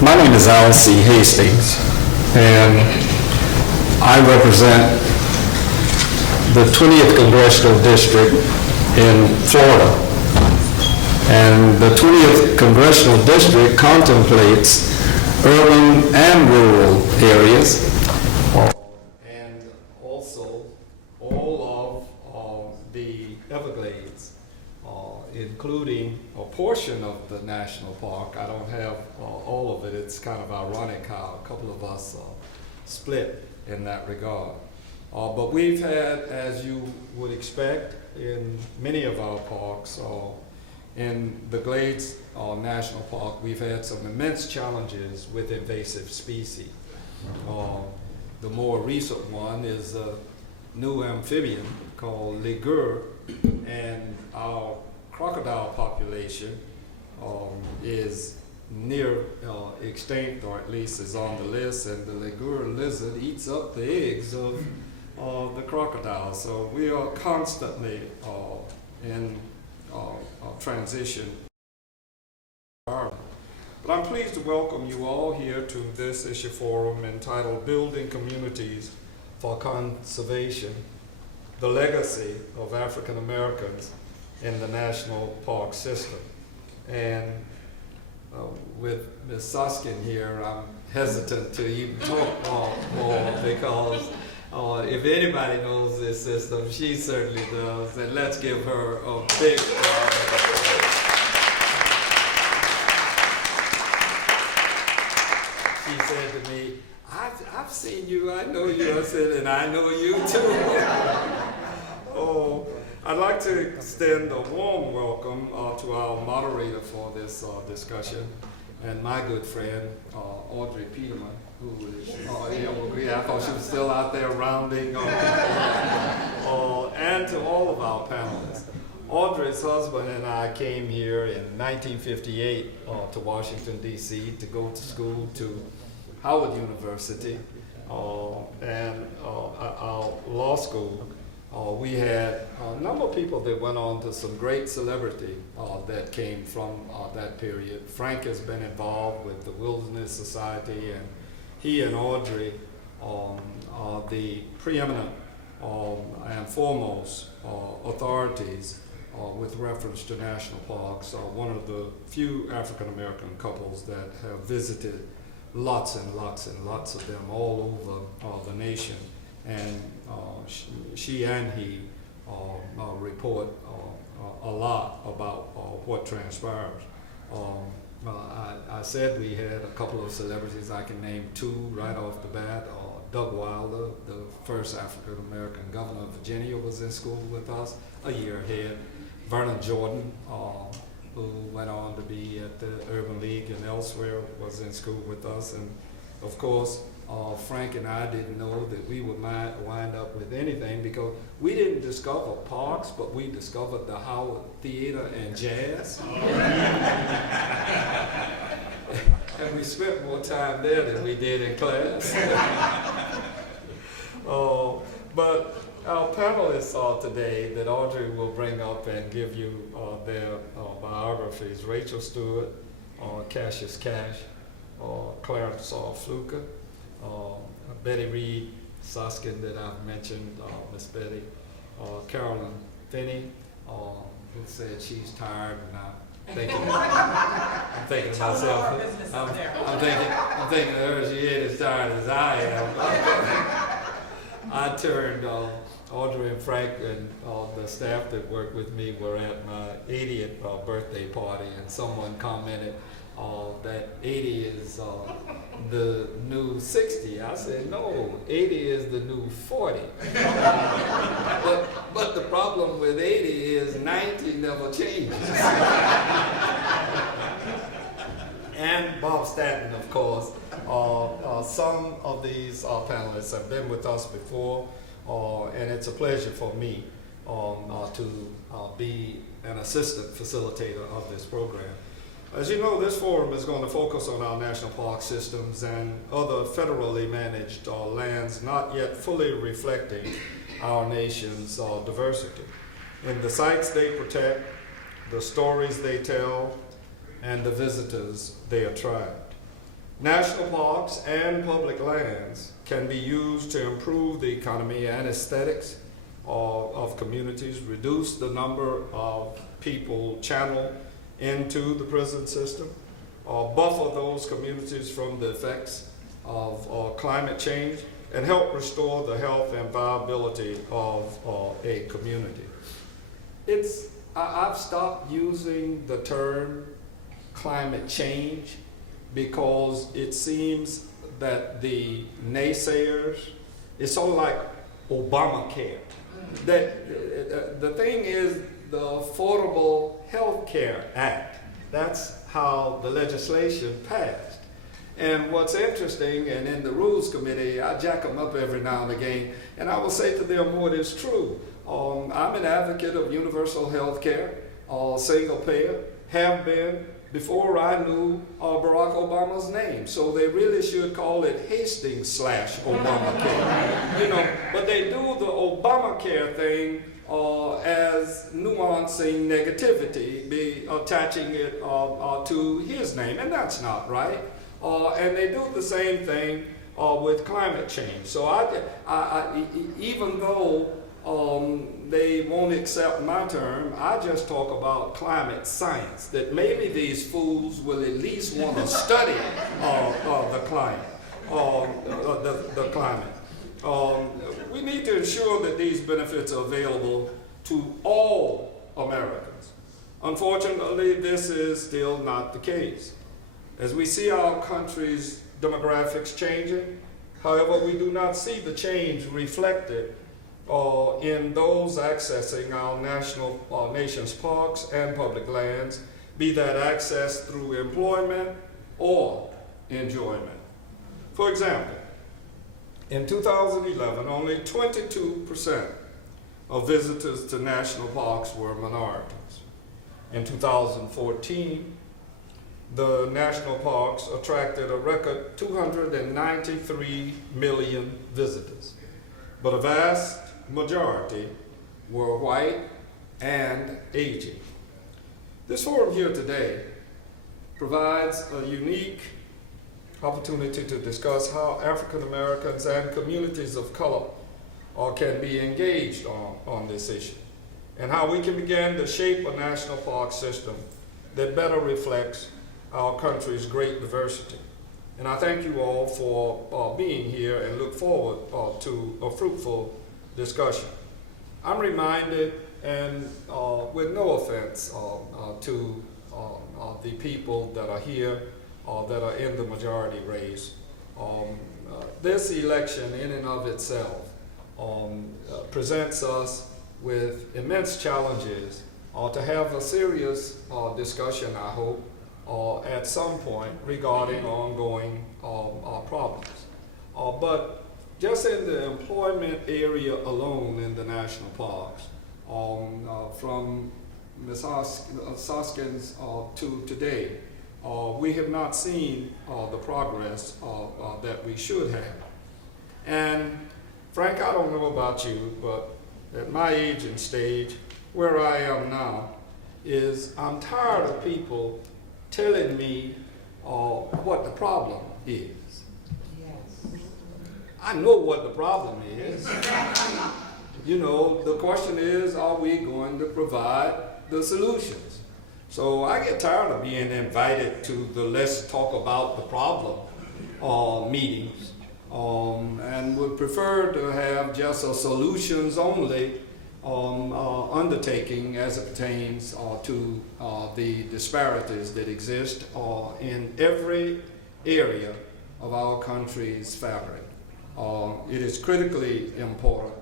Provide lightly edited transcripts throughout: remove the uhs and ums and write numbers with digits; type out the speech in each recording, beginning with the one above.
My name is Al C. Hastings, and I represent the 20th Congressional District in Florida. And the 20th Congressional District contemplates urban and rural areas, and also all of the Everglades, including a portion of the national park. I don't have all of it. It's kind of ironic how a couple of us split in that regard. But we've had, as you would expect, in many of our parks, in the Glades National Park, we've had some immense challenges with invasive species. The more recent one is a new amphibian called ligur, and our crocodile population is near extinct, or at least is on the list, and the ligur lizard eats up the eggs of the crocodile. So we are constantly in transition. But I'm pleased to welcome you all here to this issue forum entitled Building Communities for Conservation, the Legacy of African Americans in the National Park System. And with Ms. Suskin here, I'm hesitant to even talk more because if anybody knows this system, she certainly does. And let's give her a big round of applause. She said to me, I've seen you, I know you. I said, and I know you too. I'd like to extend a warm welcome to our moderator for this discussion, and my good friend, Audrey Peterman, who is, I thought she was still out there rounding, and to all of our panelists. Audrey's husband and I came here in 1958 to Washington, D.C. to go to school to Howard University and our law school. We had a number of people that went on to some great celebrity that came from that period. Frank has been involved with the Wilderness Society, and he and Audrey are the preeminent and foremost authorities with reference to national parks. One of the few African American couples that have visited lots and lots and lots of them all over the nation. And she and he report a lot about what transpires. I said we had a couple of celebrities. I can name two right off the bat. Doug Wilder, the first African American governor of Virginia, was in school with us a year ahead. Vernon Jordan, who went on to be at the Urban League and elsewhere, was in school with us. And of course, Frank and I didn't know that we would wind up with anything, because we didn't discover parks, but we discovered the Howard Theater and Jazz. And we spent more time there than we did in class. But our panelists today that Audrey will bring up and give you their biographies: Rachel Stewart, Cassius Cash, Clarence Fluker, Betty Reed Suskin that I've mentioned, Miss Betty, Carolyn Finney, who said she's tired, and I'm thinking to myself, I'm thinking to her, she ain't as tired as I am. I turned Audrey and Frank and the staff that worked with me were at my 80th birthday party, and someone commented that 80 is the new 60. I said, no, 80 is the new 40. But the problem with 80 is 90 never changes. And Bob Stanton, of course. Some of these panelists have been with us before, and it's a pleasure for me to be an assistant facilitator of this program. As you know, this forum is going to focus on our national park systems and other federally managed lands not yet fully reflecting our nation's diversity. In the sites they protect, the stories they tell, and the visitors they attract. National parks and public lands can be used to improve the economy and aesthetics of communities, reduce the number of people channeled into the prison system, buffer those communities from the effects of climate change, and help restore the health and viability of a community. I've stopped using the term climate change because it seems that the naysayers, it's sort of like Obamacare. That the thing is the Affordable Health Care Act. That's how the legislation passed. And what's interesting, and in the Rules Committee, I jack them up every now and again, and I will say to them what is true. I'm an advocate of universal health care, single payer, have been before I knew Barack Obama's name. So they really should call it Hastings/Obamacare. You know, but they do the Obamacare thing as nuancing negativity, attaching it to his name, and that's not right. And they do the same thing with climate change. So even though they won't accept my term, I just talk about climate science, that maybe these fools will at least want to study the climate. We need to ensure that these benefits are available to all Americans. Unfortunately, this is still not the case. As we see our country's demographics changing, however, we do not see the change reflected in those accessing our nation's parks and public lands, be that access through employment or enjoyment. For example, in 2011, only 22% of visitors to national parks were minorities. In 2014, the national parks attracted a record 293 million visitors, but a vast majority were white and Asian. This forum here today provides a unique opportunity to discuss how African Americans and communities of color can be engaged on this issue, and how we can begin to shape a national park system that better reflects our country's great diversity. And I thank you all for being here and look forward to a fruitful discussion. I'm reminded, and with no offense to the people that are here that are in the majority race, this election in and of itself presents us with immense challenges to have a serious discussion, I hope, at some point regarding ongoing problems. But just in the employment area alone in the national parks, from Ms. Hoskins to today, we have not seen the progress that we should have. And Frank, I don't know about you, but at my age and stage, where I am now, is I'm tired of people telling me what the problem is. I know what the problem is. You know, the question is, are we going to provide the solutions? So I get tired of being invited to the let's talk about the problem meetings, and would prefer to have just a solutions only undertaking as it pertains to the disparities that exist in every area of our country's fabric. It is critically important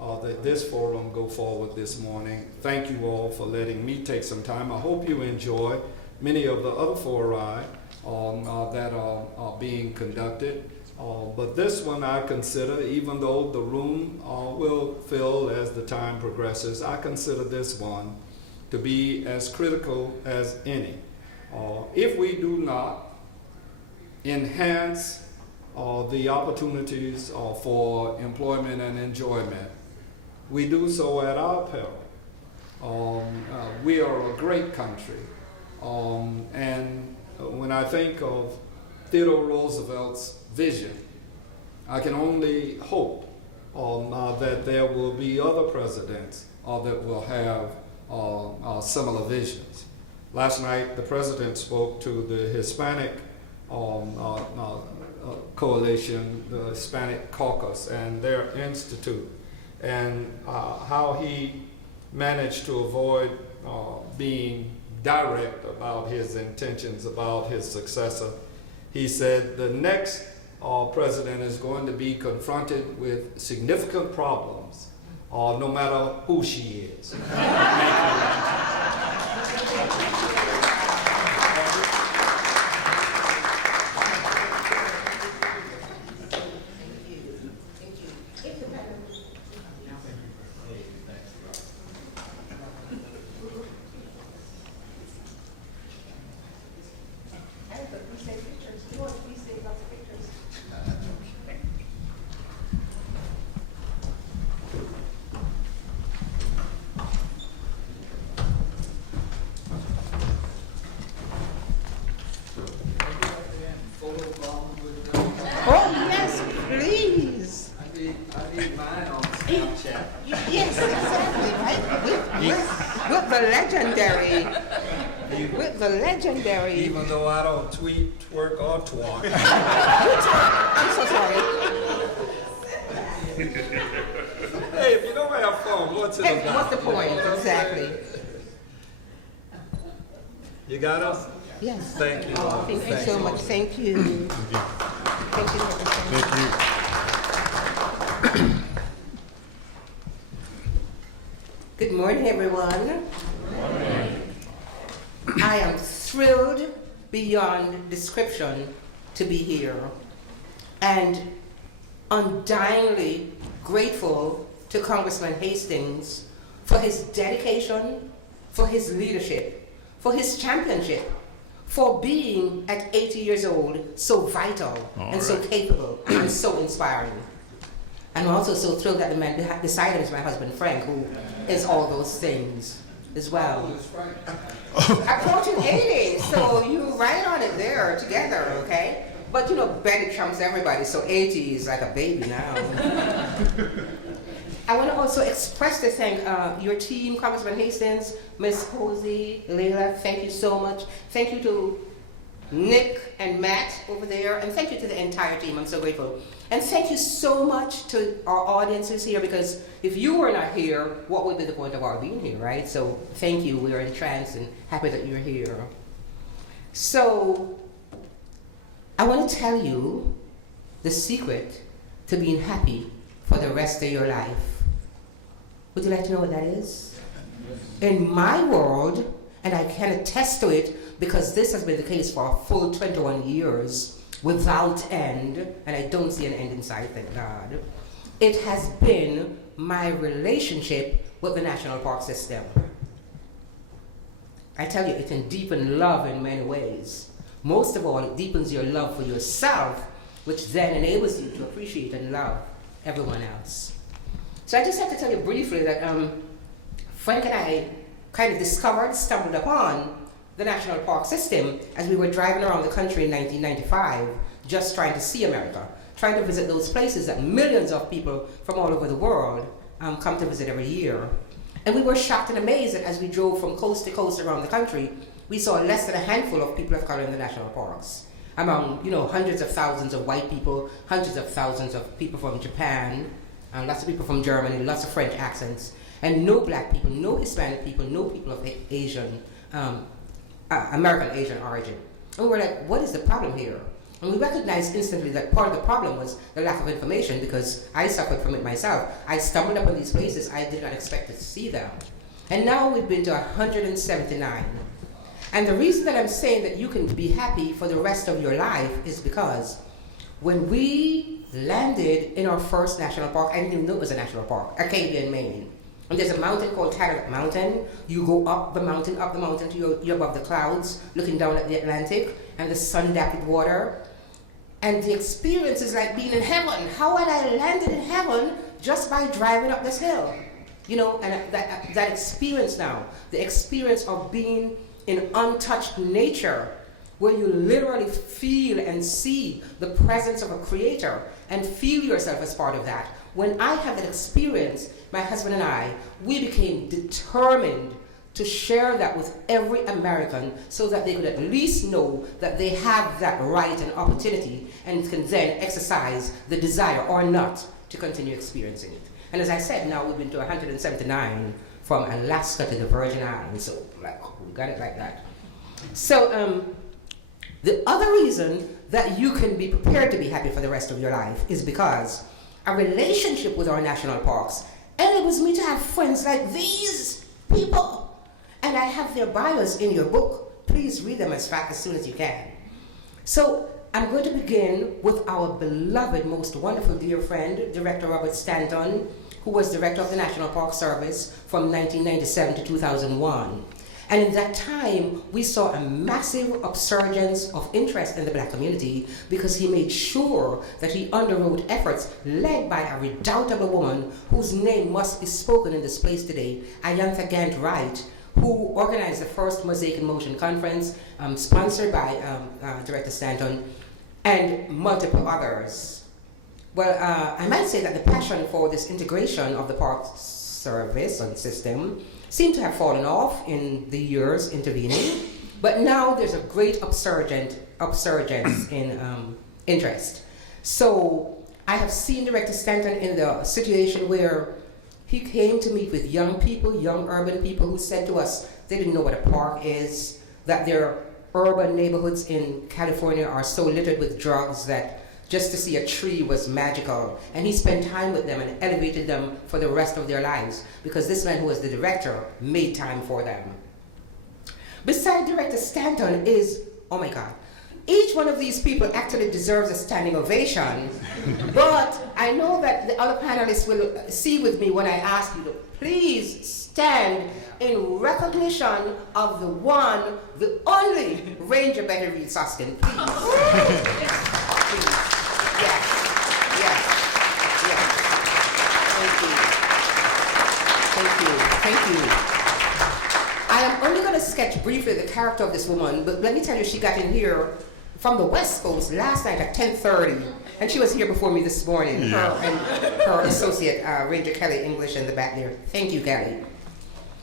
that this forum go forward this morning. Thank you all for letting me take some time. I hope you enjoy many of the other fora that are being conducted. But this one I consider, even though the room will fill as the time progresses, I consider this one to be as critical as any. If we do not enhance the opportunities for employment and enjoyment, we do so at our peril. We are a great country, and when I think of Theodore Roosevelt's vision. I can only hope that there will be other presidents that will have similar visions. Last night, the president spoke to the Hispanic coalition, the Hispanic caucus, and their institute, and how he managed to avoid being direct about his intentions, about his successor. He said the next president is going to be confronted with significant problems, no matter who she is. Even though I don't tweet, twerk, or twat. I'm so sorry. Hey, if you don't have fun, what's it about? What's the point? Exactly. You got us? Yes. Thank you. Thank you so much. Thank you. Thank you. Thank you. Good morning, everyone. Good morning. I am thrilled beyond description to be here, and undyingly grateful to Congressman Hastings for his dedication, for his leadership, for his championship, for being at 80 years old so vital and so capable and so inspiring. I'm also so thrilled that the man beside him is my husband Frank, who is all those things as well. Approaching 80, so you right on it there together, okay? But you know, Ben trumps everybody, so 80 is like a baby now. I want to also express to thank your team, Congressman Hastings, Ms. Posey, Leila, thank you so much. Thank you to Nick and Matt over there, and thank you to the entire team, I'm so grateful. And thank you so much to our audiences here, because if you were not here, what would be the point of our being here, right? So thank you, we are entranced and happy that you're here. So I want to tell you the secret to being happy for the rest of your life. Would you like to know what that is? In my world, and I can attest to it because this has been the case for a full 21 years, without end, and I don't see an end in sight, thank God. It has been my relationship with the National Park System. I tell you, it can deepen love in many ways. Most of all, it deepens your love for yourself, which then enables you to appreciate and love everyone else. So I just have to tell you briefly that Frank and I kind of stumbled upon the National Park System as we were driving around the country in 1995, just trying to see America, trying to visit those places that millions of people from all over the world come to visit every year. And we were shocked and amazed that as we drove from coast to coast around the country, we saw less than a handful of people of color in the national parks. Among, you know, hundreds of thousands of white people, hundreds of thousands of people from Japan, lots of people from Germany, lots of French accents, and no black people, no Hispanic people, no people of Asian, American Asian origin. And we were like, what is the problem here? And we recognized instantly that part of the problem was the lack of information, because I suffered from it myself. I stumbled upon these places, I did not expect to see them. And now we've been to 179. And the reason that I'm saying that you can be happy for the rest of your life is because when we landed in our first national park, I didn't even know it was a national park, Arcadia in Maine. And there's a mountain called Aquatic Mountain. You go up the mountain to you're above the clouds, looking down at the Atlantic and the sun-dappled water. And the experience is like being in heaven. How had I landed in heaven just by driving up this hill? You know, and that experience now, the experience of being in untouched nature, where you literally feel and see the presence of a creator and feel yourself as part of that. When I had that experience, my husband and I, we became determined to share that with every American so that they could at least know that they have that right and opportunity and can then exercise the desire or not to continue experiencing it. And as I said, now we've been to 179 from Alaska to the Virgin Islands, so like, we got it like that. So the other reason that you can be prepared to be happy for the rest of your life is because a relationship with our national parks enables me to have friends like these people. And I have their bios in your book. Please read them as soon as you can. So I'm going to begin with our beloved, most wonderful dear friend, Director Robert Stanton, who was Director of the National Park Service from 1997 to 2001. And in that time, we saw a massive upsurgence of interest in the black community because he made sure that he underwrote efforts led by a redoubtable woman whose name must be spoken in this place today, Ayantha Gant Wright, who organized the first Mosaic in Motion conference, sponsored by Director Stanton, and multiple others. Well, I might say that the passion for this integration of the park service and system seemed to have fallen off in the years intervening, but now there's a great upsurgence in interest. So I have seen Director Stanton in the situation where he came to meet with young people, young urban people who said to us they didn't know what a park is, that their urban neighborhoods in California are so littered with drugs that just to see a tree was magical. And he spent time with them and elevated them for the rest of their lives because this man who was the director made time for them. Beside Director Stanton is, oh my God, each one of these people actually deserves a standing ovation, but I know that the other panelists will see with me when I ask you to please stand in recognition of the one, the only Ranger Betty Reed Suskin, please. Please. Yes, yes, yes. Thank you. I am only going to sketch briefly the character of this woman, but let me tell you, she got in here from the West Coast last night at 10:30, and she was here before me this morning, her and her associate, Ranger Kelly English in the back there. Thank you, Kelly.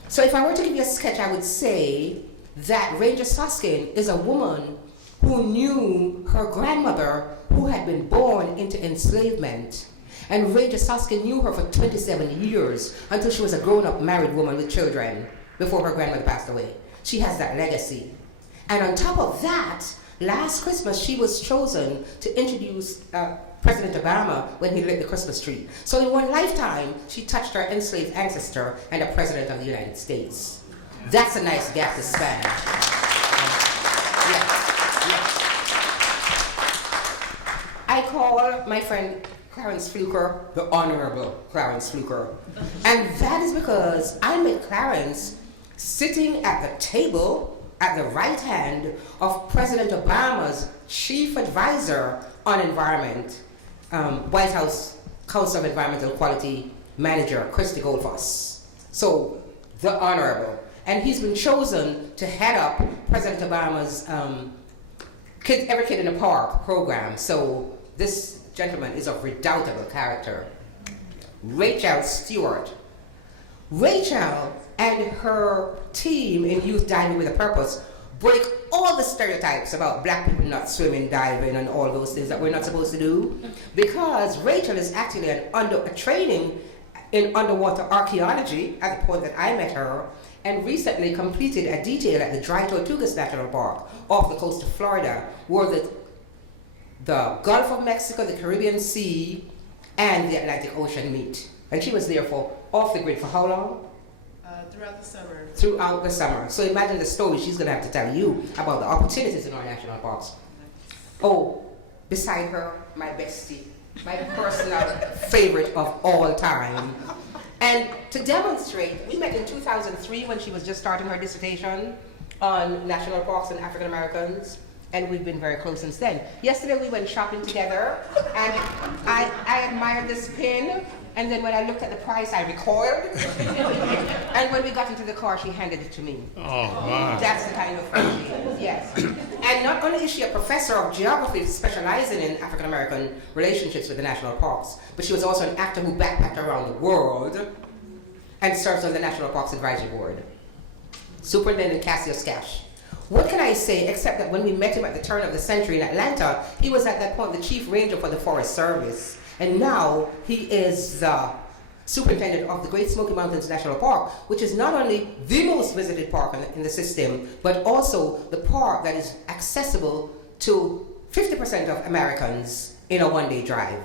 So if I were to give you a sketch, I would say that Ranger Suskin is a woman who knew her grandmother who had been born into enslavement. And Ranger Suskin knew her for 27 years until she was a grown-up married woman with children before her grandmother passed away. She has that legacy. And on top of that, last Christmas, she was chosen to introduce President Obama when he lit the Christmas tree. So in one lifetime, she touched her enslaved ancestor and the President of the United States. That's a nice gap to span. Yes. I call my friend Clarence Fluker the Honorable Clarence Fluker. And that is because I met Clarence sitting at the table at the right hand of President Obama's chief advisor on environment, White House Council of Environmental Quality Manager, Christy Goldfuss. So, the Honorable. And he's been chosen to head up President Obama's Every Kid in the Park program. So, this gentleman is of redoubtable character. Rachel Stewart. Rachel and her team in Youth Diving with a Purpose break all the stereotypes about black people not swimming, diving, and all those things that we're not supposed to do, because Rachel is actually a training in underwater archaeology at the point that I met her, and recently completed a detail at the Dry Tortugas National Park off the coast of Florida, where the Gulf of Mexico, the Caribbean Sea, and the Atlantic Ocean meet. And she was there for off the grid for how long? Throughout the summer. Throughout the summer. So imagine the story she's going to have to tell you about the opportunities in our national parks. Oh, beside her, my bestie, my personal favorite of all time. And to demonstrate, we met in 2003 when she was just starting her dissertation on national parks and African Americans, and we've been very close since then. Yesterday we went shopping together, and I admired this pin. And then when I looked at the price, I recoiled. And when we got into the car, she handed it to me. Oh, wow. That's the kind of friend she is, yes. And not only is she a professor of geography specializing in African American relationships with the national parks, but she was also an actor who backpacked around the world and serves on the National Parks Advisory Board. Superintendent Cassius Cash. What can I say except that when we met him at the turn of the century in Atlanta, he was at that point the chief ranger for the Forest Service. And now he is the superintendent of the Great Smoky Mountains National Park, which is not only the most visited park in the system, but also the park that is accessible to 50% of Americans in a one-day drive.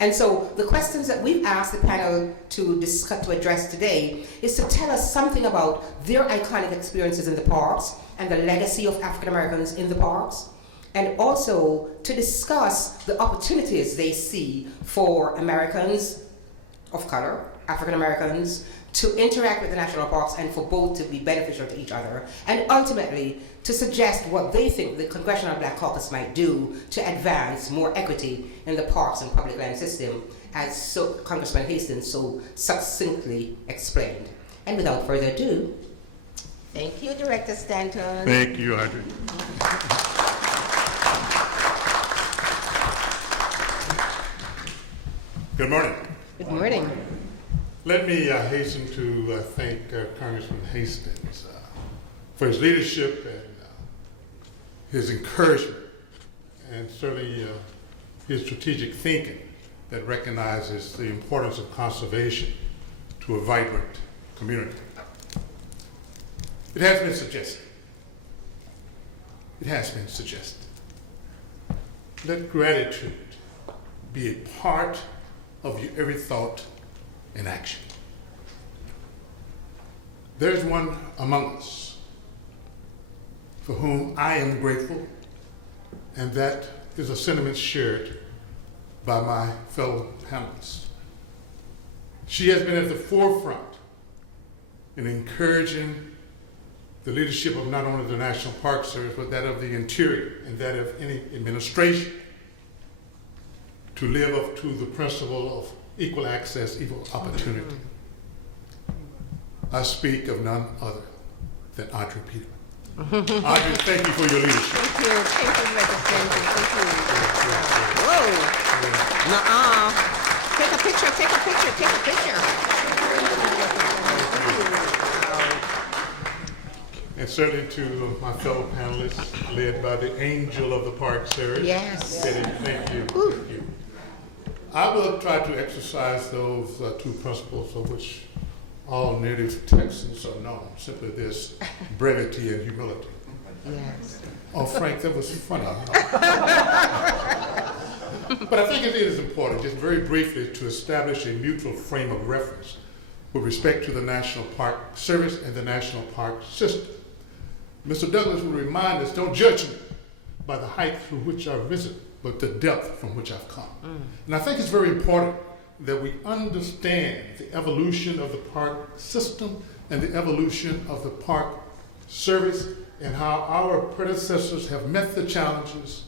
And so the questions that we've asked the panel to discuss, to address today, is to tell us something about their iconic experiences in the parks and the legacy of African Americans in the parks, and also to discuss the opportunities they see for Americans of color, African Americans, to interact with the national parks and for both to be beneficial to each other, and ultimately to suggest what they think the Congressional Black Caucus might do to advance more equity in the parks and public land system, as Congressman Hastings so succinctly explained. And without further ado, thank you, Director Stanton. Thank you, Audrey. Good morning. Good morning. Let me hasten to thank Congressman Hastings for his leadership and his encouragement, and certainly his strategic thinking that recognizes the importance of conservation to a vibrant community. It has been suggested. Let gratitude be a part of your every thought and action. There's one among us for whom I am grateful, and that is a sentiment shared by my fellow panelists. She has been at the forefront in encouraging the leadership of not only the National Park Service, but that of the Interior and that of any administration to live up to the principle of equal access, equal opportunity. I speak of none other than Audrey Peterman. Audrey, thank you for your leadership. Thank you, Representative. Thank you. Whoa. Nuh-uh. Take a picture. And certainly to my fellow panelists, led by the angel of the Park Service. Yes. Thank you. Thank you. I will try to exercise those two principles of which all native Texans are known, simply this: brevity and humility. Yes. Oh, Frank, that was funny. But I think it is important, just very briefly, to establish a mutual frame of reference with respect to the National Park Service and the National Park System. Mr. Douglas will remind us, don't judge me by the height through which I visit, but the depth from which I've come. And I think it's very important that we understand the evolution of the park system and the evolution of the park service and how our predecessors have met the challenges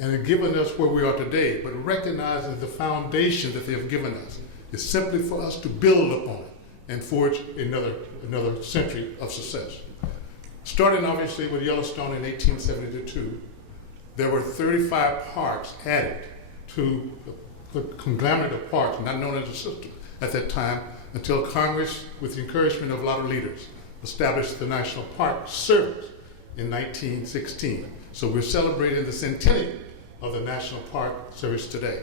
and have given us where we are today, but recognizing the foundation that they have given us is simply for us to build upon it and forge another century of success. Starting obviously with Yellowstone in 1872, there were 35 parks added to the conglomerate of parks, not known as a system at that time, until Congress, with the encouragement of a lot of leaders, established the National Park Service in 1916. So we're celebrating the centennial of the National Park Service today.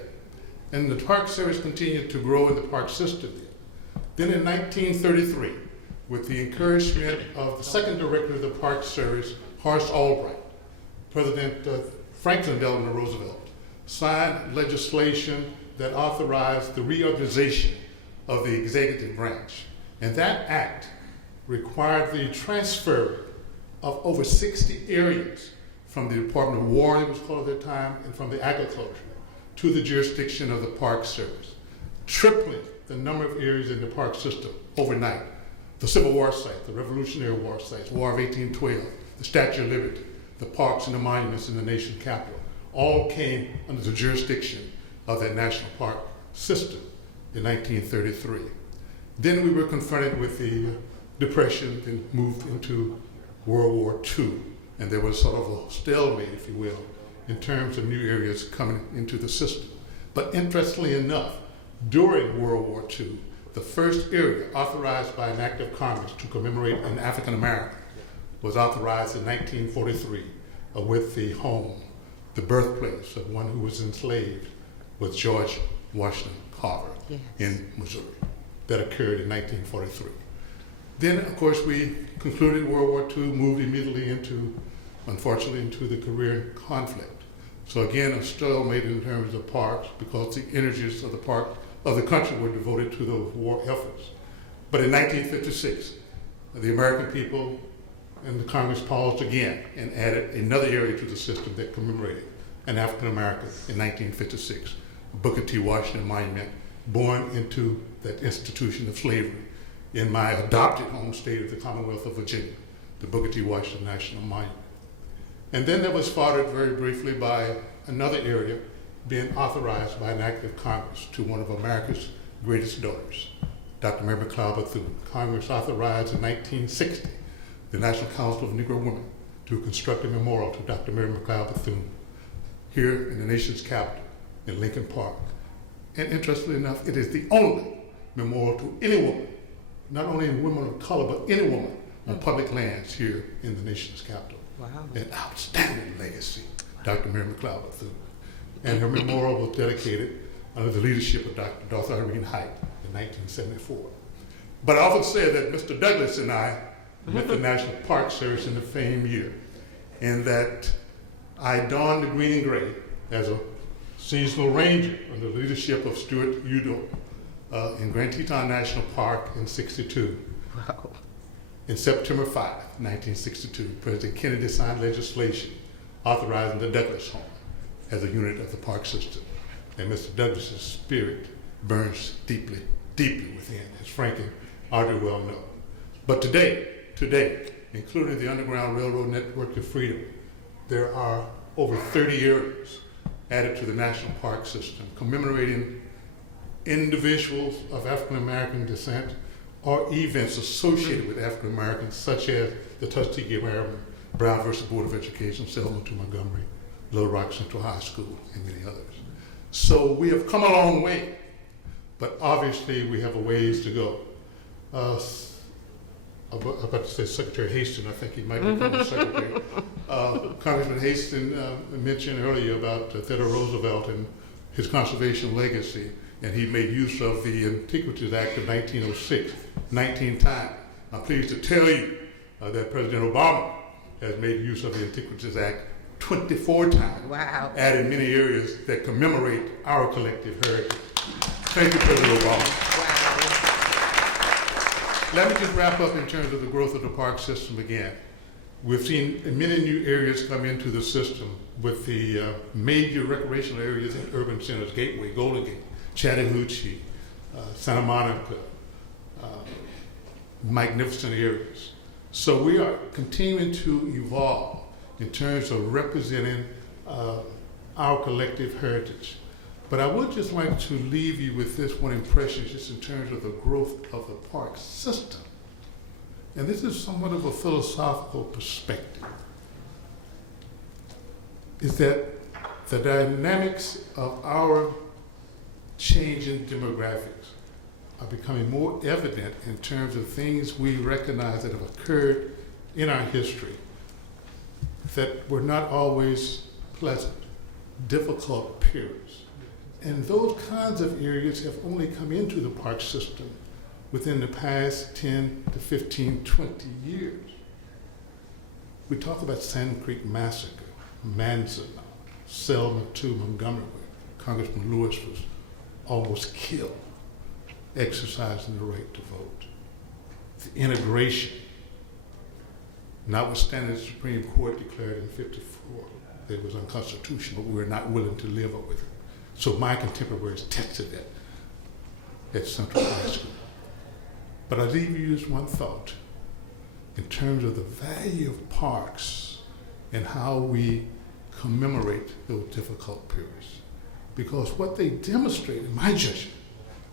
And the Park Service continued to grow in the park system. Then in 1933, with the encouragement of the second director of the Park Service, Horace Albright, President Franklin Delano Roosevelt signed legislation that authorized the reorganization of the executive branch. And that act required the transfer of over 60 areas from the Department of War, it was called at that time, and from the agriculture to the jurisdiction of the Park Service, tripling the number of areas in the park system overnight. The Civil War sites, the Revolutionary War sites, War of 1812, the Statue of Liberty, the parks and the monuments in the nation's capital, all came under the jurisdiction of that national park system in 1933. Then we were confronted with the Depression and moved into World War II. and there was sort of a stalemate, if you will, in terms of new areas coming into the system. But interestingly enough, during World War II, the first area authorized by an act of Congress to commemorate an African American was authorized in 1943 with the home, the birthplace of one who was enslaved, with George Washington Carver in Missouri. That occurred in 1943. Then, of course, we concluded World War II, moved immediately into, unfortunately, into the Korean conflict. So again, a stalemate in terms of parks because the energies of the country were devoted to those war efforts. But in 1956, the American people and the Congress paused again and added another area to the system that commemorated an African American in 1956, Booker T. Washington Monument, born into that institution of slavery in my adopted home state of the Commonwealth of Virginia, the Booker T. Washington National Monument. And then that was followed very briefly by another area being authorized by an act of Congress to one of America's greatest daughters, Dr. Mary McLeod Bethune. Congress authorized in 1960 the National Council of Negro Women to construct a memorial to Dr. Mary McLeod Bethune here in the nation's capital in Lincoln Park. And interestingly enough, it is the only memorial to any woman, not only women of color, but any woman on public lands here in the nation's capital. Wow. An outstanding legacy, Dr. Mary McLeod Bethune. And her memorial was dedicated under the leadership of Dr. Dorothy Irene Height in 1974. But I often say that Mr. Douglas and I met the National Park Service in the same year, and that I donned the green and gray as a seasonal ranger under the leadership of Stewart in Grand Teton National Park in '62. Wow. In September 5, 1962, President Kennedy signed legislation authorizing the Douglas Home as a unit of the park system. And Mr. Douglas's spirit burns deeply, deeply within, as Frank and Audrey well know. But today, including the Underground Railroad Network of Freedom, there are over 30 areas added to the National Park System commemorating individuals of African American descent or events associated with African Americans, such as the Tuskegee Airmen, Brown versus Board of Education, Selma to Montgomery, Little Rock Central High School, and many others. So we have come a long way, but obviously we have a ways to go. I'm about to say Secretary Haston, I think he might become the secretary. Congressman Haston mentioned earlier about Theodore Roosevelt and his conservation legacy, and he made use of the Antiquities Act of 1906 19 times. I'm pleased to tell you that President Obama has made use of the Antiquities Act 24 times, Wow. adding many areas that commemorate our collective heritage. Thank you, President Obama. Wow. Let me just wrap up in terms of the growth of the park system again. We've seen many new areas come into the system with the major recreational areas in urban centers, Gateway, Golden Gate, Chattahoochee, Santa Monica, magnificent areas. So we are continuing to evolve in terms of representing our collective heritage. But I would just like to leave you with this one impression just in terms of the growth of the park system. And this is somewhat of a philosophical perspective, is that the dynamics of our changing demographics are becoming more evident in terms of things we recognize that have occurred in our history that were not always pleasant, difficult periods. And those kinds of areas have only come into the park system within the past 10 to 15, 20 years. We talk about Sand Creek Massacre, Manzanar, Selma to Montgomery, where Congressman Lewis was almost killed, exercising the right to vote. The integration, notwithstanding the Supreme Court declared in '54 that it was unconstitutional, but we were not willing to live up with it. So my contemporaries tested that at Central High School. But I leave you with one thought in terms of the value of parks and how we commemorate those difficult periods. Because what they demonstrate, in my judgment,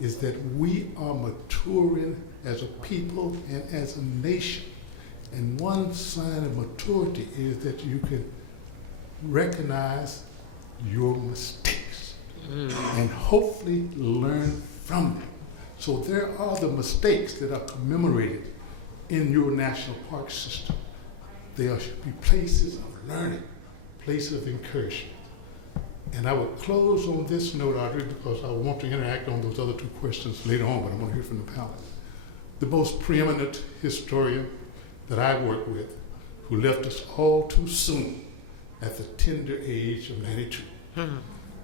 is that we are maturing as a people and as a nation And one sign of maturity is that you can recognize your mistakes and hopefully learn from them. So there are the mistakes that are commemorated in your national park system. There should be places of learning, places of encouragement. And I will close on this note, Audrey, because I want to interact on those other two questions later on, but I want to hear from the panel. The most preeminent historian that I work with, who left us all too soon at the tender age of 92.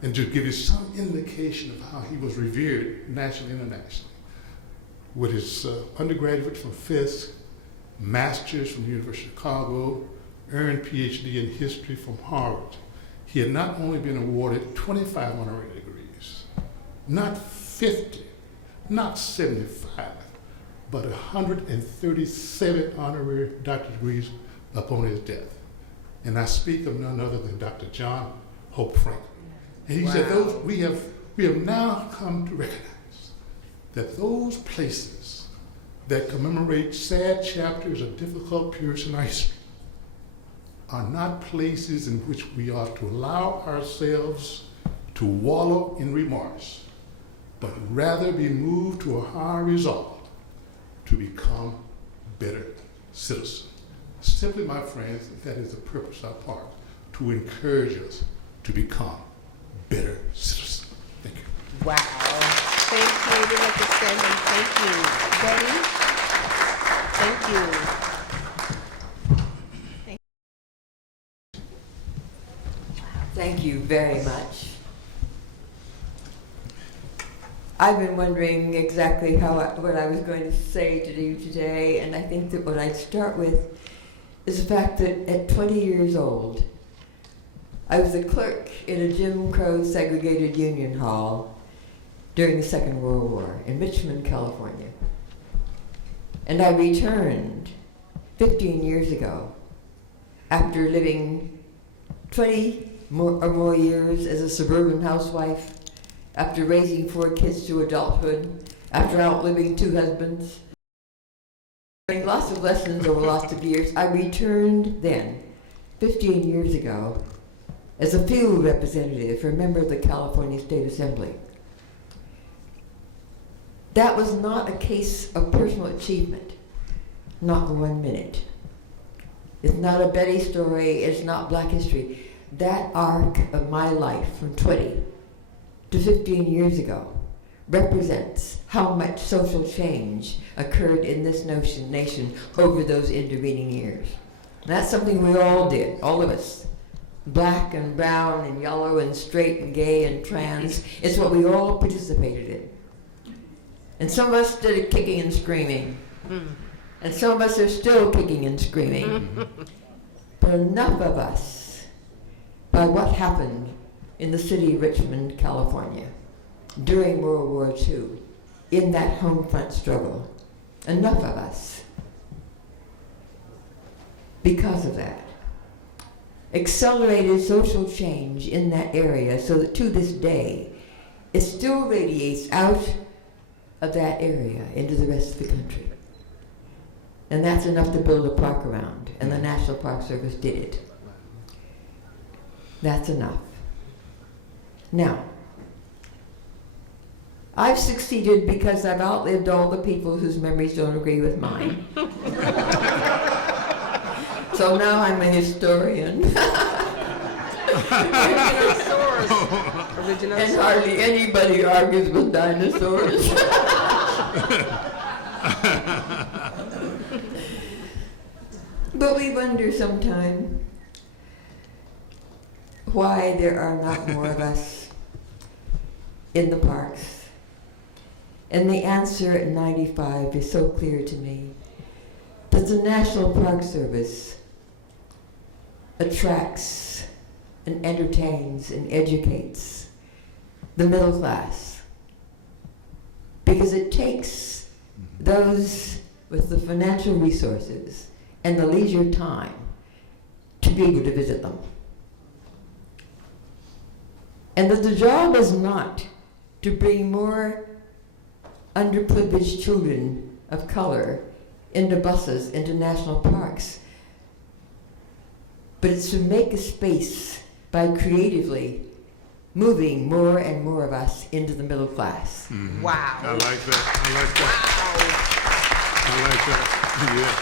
And to give you some indication of how he was revered nationally and internationally, with his undergraduate from Fisk, master's from the University of Chicago, earned PhD in history from Harvard. He had not only been awarded 25 honorary degrees, not 50, not 75, but 137 honorary doctorate degrees upon his death. And I speak of none other than Dr. John Hope Franklin. And he said, we have now come to recognize that those places that commemorate sad chapters of difficult periods in our history are not places in which we are to allow ourselves to wallow in remorse, but rather be moved to a higher resolve to become better citizens. Simply, my friends, that is the purpose of our park, to encourage us to become better citizens. Thank you. Wow. Thank you. We'd like to stand and thank you. Betty? Thank you. Thank you very much. I've been wondering exactly what I was going to say to you today, and I think that what I'd start with is the fact that at 20 years old, I was a clerk in a Jim Crow segregated union hall during the Second World War in Richmond, California. And I returned 15 years ago after living 20 or more years as a suburban housewife, after raising 4 kids to adulthood, after outliving 2 husbands. Learning lots of lessons over lots of years, I returned then, 15 years ago, as a field representative for a member of the California State Assembly. That was not a case of personal achievement, not for 1 minute. It's not a Betty story, it's not Black history. That arc of my life from 20 to 15 years ago represents how much social change occurred in this nation over those intervening years. And that's something we all did, all of us. Black and brown and yellow and straight and gay and trans. It's what we all participated in. And some of us did it kicking and screaming. And some of us are still kicking and screaming. But enough of us, by what happened in the city of Richmond, California, during World War II, in that home front struggle, enough of us, because of that, accelerated social change in that area so that to this day, it still radiates out of that area into the rest of the country. And that's enough to build a park around, and the National Park Service did it. That's enough. Now, I've succeeded because I've outlived all the people whose memories don't agree with mine. So now I'm a historian. And hardly anybody argues with dinosaurs. But we wonder sometimes why there are not more of us in the parks. And the answer at 95 is so clear to me, that the National Park Service attracts and entertains and educates the middle class, because it takes those with the financial resources and the leisure time to be able to visit them. And that the job is not to bring more underprivileged children of color into buses, into national parks. But it's to make a space by creatively moving more and more of us into the middle class. Mhm. Wow. I like that. I like that. I like that. Yeah.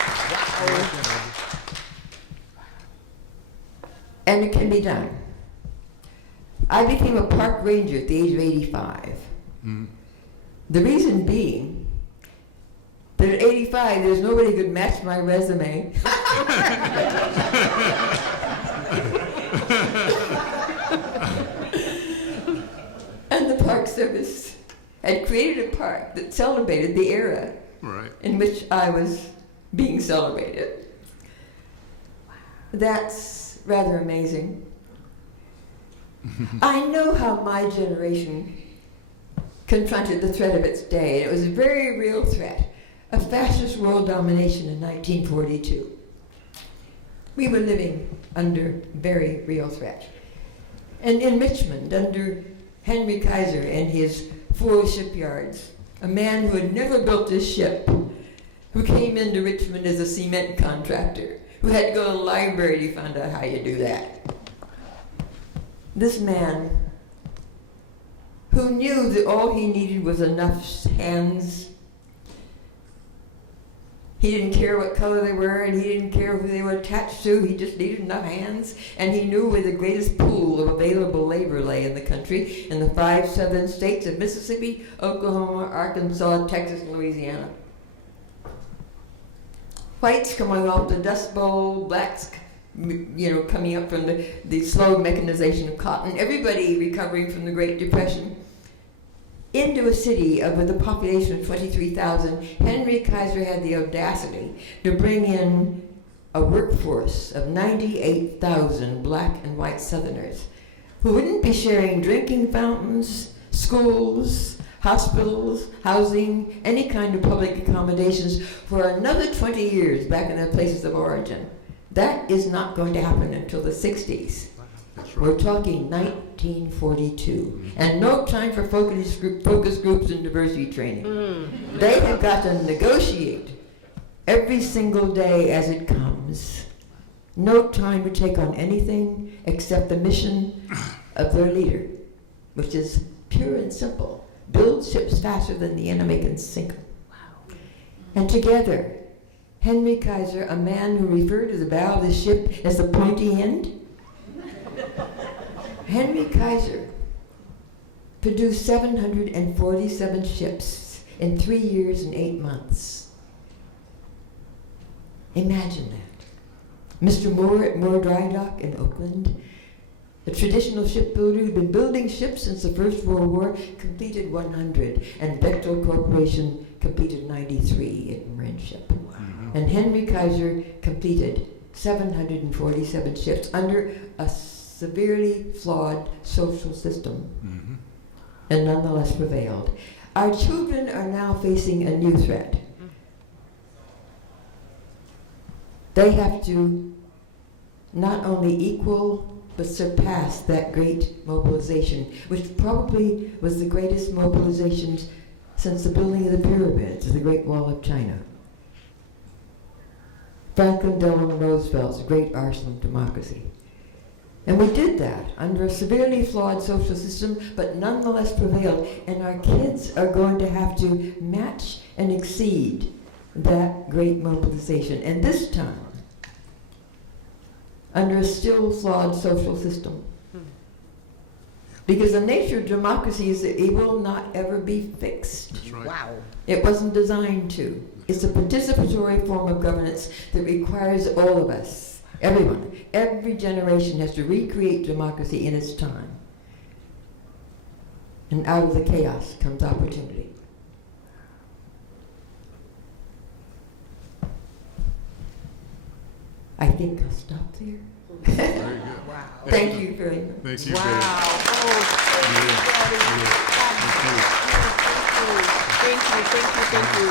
And it can be done. I became a park ranger at the age of 85. Mhm. The reason being that at 85, there's nobody who could match my resume. And the Park Service had created a park that celebrated the era Right. in which I was being celebrated. That's rather amazing. I know how my generation confronted the threat of its day. It was a very real threat of fascist world domination in 1942. We were living under very real threat. And in Richmond, under Henry Kaiser and his 4 shipyards, a man who had never built a ship, who came into Richmond as a cement contractor, who had to go to the library to find out how you do that. This man, who knew that all he needed was enough hands. He didn't care what color they were, and he didn't care who they were attached to. He just needed enough hands, and he knew where the greatest pool of available labor lay in the country, in the 5 southern states of Mississippi, Oklahoma, Arkansas, Texas, and Louisiana. Whites coming off the Dust Bowl, blacks, coming up from the slow mechanization of cotton, everybody recovering from the Great Depression. Into a city with a population of 23,000, Henry Kaiser had the audacity to bring in a workforce of 98,000 black and white Southerners who wouldn't be sharing drinking fountains, schools, hospitals, housing, any kind of public accommodations for another 20 years back in their places of origin. That is not going to happen until the 60s. That's right. We're talking 1942. And no time for focus groups and diversity training. They have got to negotiate every single day as it comes. No time to take on anything except the mission of their leader, which is pure and simple. Build ships faster than the enemy can sink them. And together, Henry Kaiser, a man who referred to the bow of the ship as the pointy end, Henry Kaiser produced 747 ships in 3 years and 8 months. Imagine that. Mr. Moore at Moore Dry Dock in Oakland, a traditional shipbuilder who'd been building ships since the First World War, completed 100, and Bechtel Corporation completed 93 at Marin Ship. And Henry Kaiser completed 747 ships under a severely flawed social system, and nonetheless prevailed. Our children are now facing a new threat. They have to not only equal but surpass that great mobilization, which probably was the greatest mobilization since the building of the pyramids, the Great Wall of China. Franklin Delano Roosevelt's great arsenal of democracy. And we did that under a severely flawed social system, but nonetheless prevailed. And our kids are going to have to match and exceed that great mobilization. And this time, under a still flawed social system. Because the nature of democracy is that it will not ever be fixed. That's right. Wow. It wasn't designed to. It's a participatory form of governance that requires all of us, everyone. Every generation has to recreate democracy in its time. And out of the chaos comes opportunity. I think I'll stop there. Very good. Wow. Thank you very much. Thank you, Wow. Betty. Oh, thank you, Daddy. Thank you, thank you.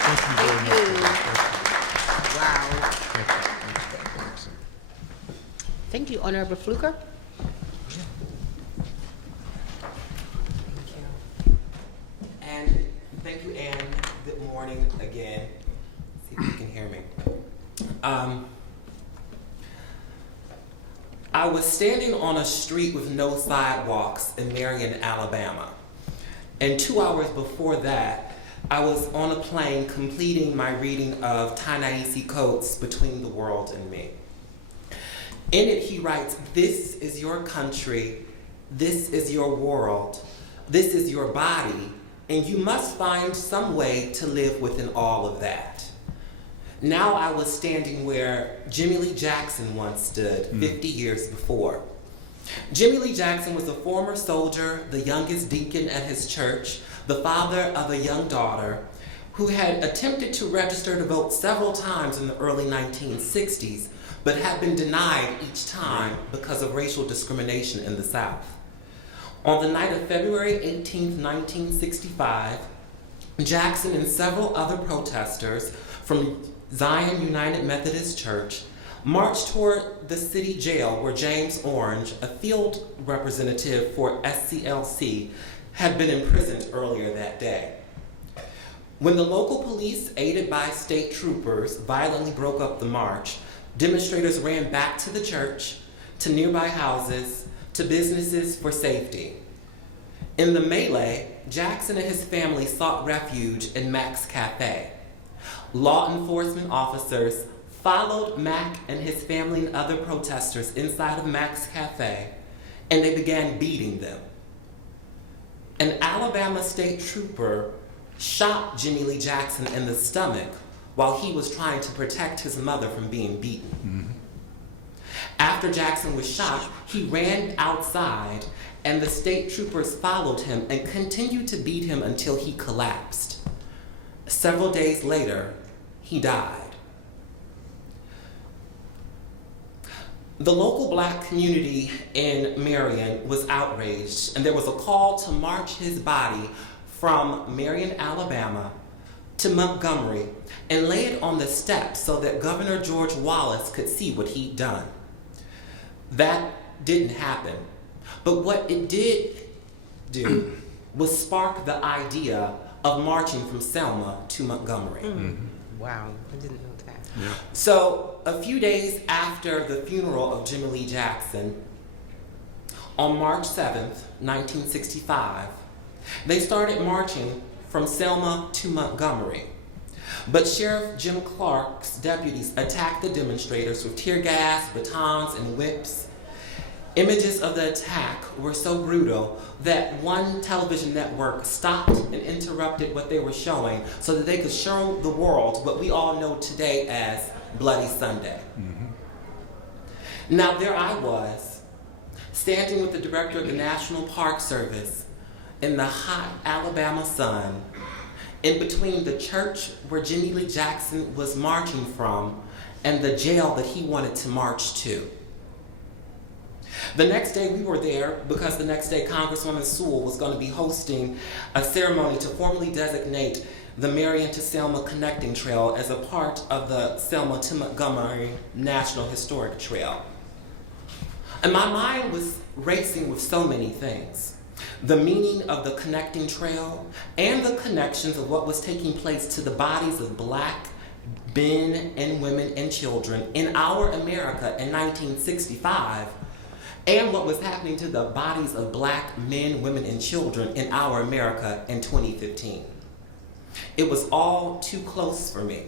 Thank you very Thank much. you. Wow. Thank you. Thank you, Honorable Fluker. And thank you, Anne. Good morning again. See if we I was standing on a street with no sidewalks in Marion, Alabama. And 2 hours before that, I was on a plane completing my reading of Ta-Nehisi Coates' Between the World and Me. In it, he writes, "This is your country, this is your world, this is your body, and you must find some way to live within all of that." Now I was standing where Jimmie Lee Jackson once stood 50 years before. Jimmie Lee Jackson was a former soldier, the youngest deacon at his church, the father of a young daughter, who had attempted to register to vote several times in the early 1960s, but had been denied each time because of racial discrimination in the South. On the night of February 18, 1965, Jackson and several other protesters from Zion United Methodist Church marched toward the city jail where James Orange, a field representative for SCLC, had been imprisoned earlier that day. When the local police, aided by state troopers, violently broke up the march, demonstrators ran back to the church, to nearby houses, to businesses for safety. In the melee, Jackson and his family sought refuge in Mac's Cafe. Law enforcement officers followed Mac and his family and other protesters inside of Mac's Cafe, and they began beating them. An Alabama state trooper shot Jimmie Lee Jackson in the stomach while he was trying to protect his mother from being beaten. After Jackson was shot, he ran outside, and the state troopers followed him and continued to beat him until he collapsed. Several days later, he died. The local black community in Marion was outraged, and there was a call to march his body from Marion, Alabama, to Montgomery and lay it on the steps so that Governor George Wallace could see what he'd done. That didn't happen, but what it did do was spark the idea of marching from Selma to Montgomery. Wow, I didn't know that. So a few days after the funeral of Jimmie Lee Jackson, on March 7th, 1965, they started marching from Selma to Montgomery. But Sheriff Jim Clark's deputies attacked the demonstrators with tear gas, batons, and whips. Images of the attack were so brutal that one television network stopped and interrupted what they were showing so that they could show the world what we all know today as Bloody Sunday. Now there I was, standing with the director of the National Park Service in the hot Alabama sun, in between the church where Jimmie Lee Jackson was marching from and the jail that he wanted to march to. The next day we were there because the next day Congresswoman Sewell was going to be hosting a ceremony to formally designate the Marion to Selma Connecting Trail as a part of the Selma to Montgomery National Historic Trail. And my mind was racing with so many things. The meaning of the connecting trail and the connections of what was taking place to the bodies of black men and women and children in our America in 1965, and what was happening to the bodies of black men, women, and children in our America in 2015. It was all too close for me.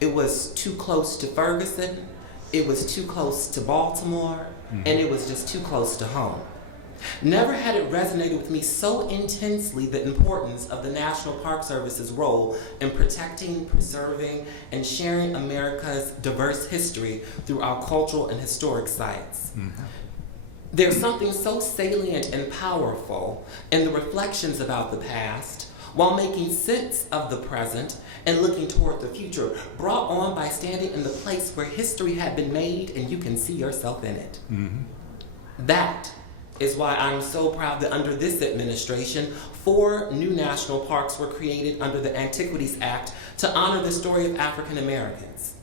It was too close to Ferguson, it was too close to Baltimore, and it was just too close to home. Never had it resonated with me so intensely the importance of the National Park Service's role in protecting, preserving, and sharing America's diverse history through our cultural and historic sites. There's something so salient and powerful in the reflections about the past while making sense of the present and looking toward the future, brought on by standing in the place where history had been made and you can see yourself in it. That is why I'm so proud that under this administration, 4 new national parks were created under the Antiquities Act to honor the story of African Americans.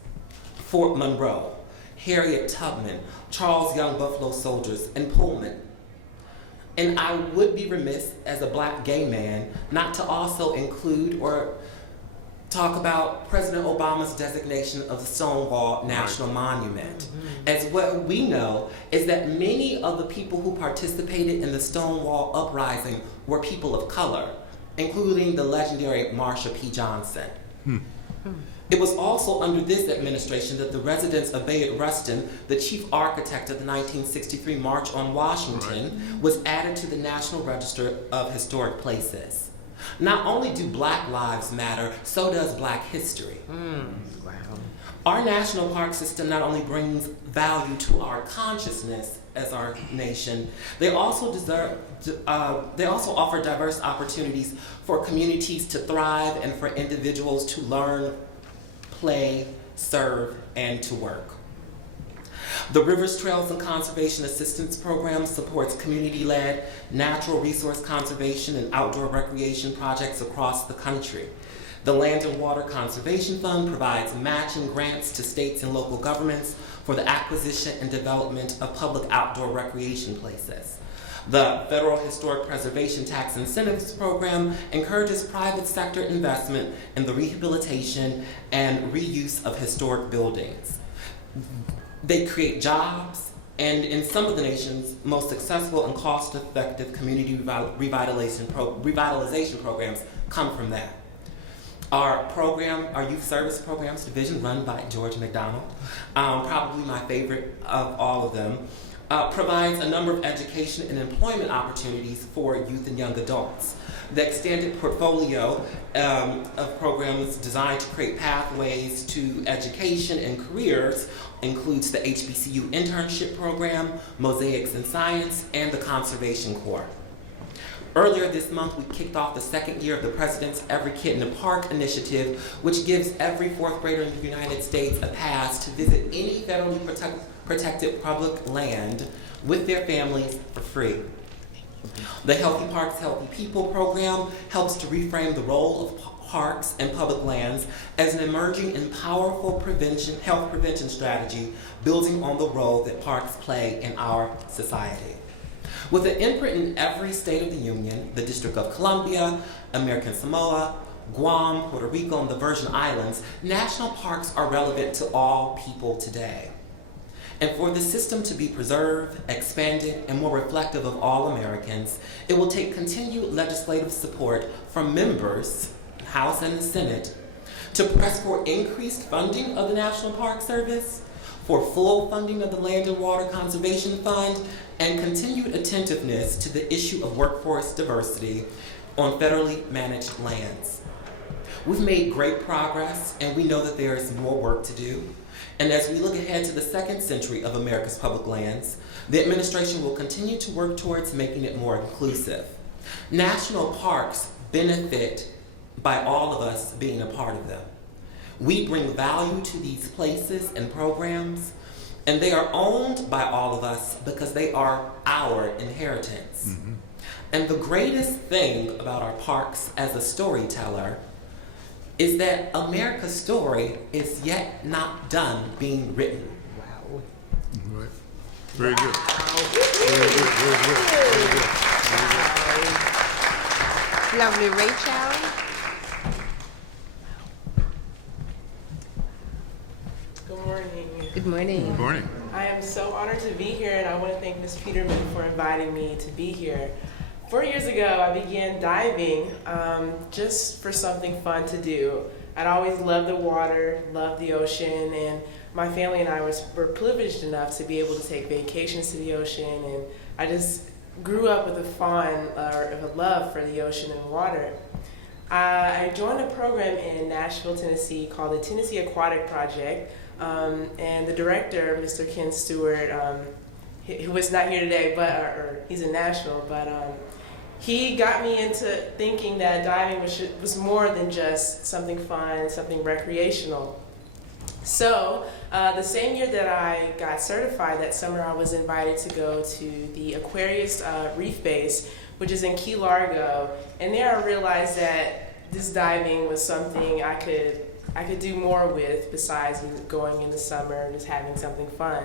Fort Monroe, Harriet Tubman, Charles Young Buffalo Soldiers, and Pullman. And I would be remiss as a black gay man not to also include or talk about President Obama's designation of the Stonewall National Monument. As what we know is that many of the people who participated in the Stonewall uprising were people of color, including the legendary Marsha P. Johnson. It was also under this administration that the residence of Bayard Rustin, the chief architect of the 1963 March on Washington, was added to the National Register of Historic Places. Not only do Black lives matter, so does Black history. Wow. Our national park system not only brings value to our consciousness as our nation, they also offer diverse opportunities for communities to thrive and for individuals to learn, play, serve, and to work. The Rivers, Trails, and Conservation Assistance Program supports community-led natural resource conservation and outdoor recreation projects across the country. The Land and Water Conservation Fund provides matching grants to states and local governments for the acquisition and development of public outdoor recreation places. The Federal Historic Preservation Tax Incentives Program encourages private sector investment in the rehabilitation and reuse of historic buildings. They create jobs, and in some of the nation's most successful and cost-effective community revitalization programs come from that. Our youth service programs division, run by George McDonald, probably my favorite of all of them, provides a number of education and employment opportunities for youth and young adults. The extended portfolio of programs designed to create pathways to education and careers includes the HBCU internship program, Mosaics in Science, and the Conservation Corps. Earlier this month, we kicked off the second year of the President's Every Kid in the Park initiative, which gives every fourth grader in the United States a pass to visit any federally protected public land with their families for free. The Healthy Parks, Healthy People program helps to reframe the role of parks and public lands as an emerging and powerful health prevention strategy, building on the role that parks play in our society. With an imprint in every state of the Union, the District of Columbia, American Samoa, Guam, Puerto Rico, and the Virgin Islands, national parks are relevant to all people today. And for the system to be preserved, expanded, and more reflective of all Americans, it will take continued legislative support from members, House and the Senate, to press for increased funding of the National Park Service, for full funding of the Land and Water Conservation Fund, and continued attentiveness to the issue of workforce diversity on federally managed lands. We've made great progress, and we know that there is more work to do. And as we look ahead to the second century of America's public lands, the administration will continue to work towards making it more inclusive. National parks benefit by all of us being a part of them. We bring value to these places and programs, and they are owned by all of us because they are our inheritance. Mm-hmm. And the greatest thing about our parks as a storyteller is that America's story is yet not done being written. Wow. Right. Very good. Very good, very good, very good, very good. Lovely. Rachel? Good morning. Good morning. Good morning. I am so honored to be here, and I want to thank Ms. Peterman for inviting me to be here. 4 years ago, I began diving just for something fun to do. I'd always loved the water, loved the ocean, and my family and I were privileged enough to be able to take vacations to the ocean, and I just grew up with a love for the ocean and water. I joined a program in Nashville, Tennessee called the Tennessee Aquatic Project, and the director, Mr. Ken Stewart, who is not here today, or he's in Nashville, but he got me into thinking that diving was more than just something fun, something recreational. So the same year that I got certified, that summer I was invited to go to the Aquarius Reef Base, which is in Key Largo, and there I realized that this diving was something I could do more with besides going in the summer and just having something fun.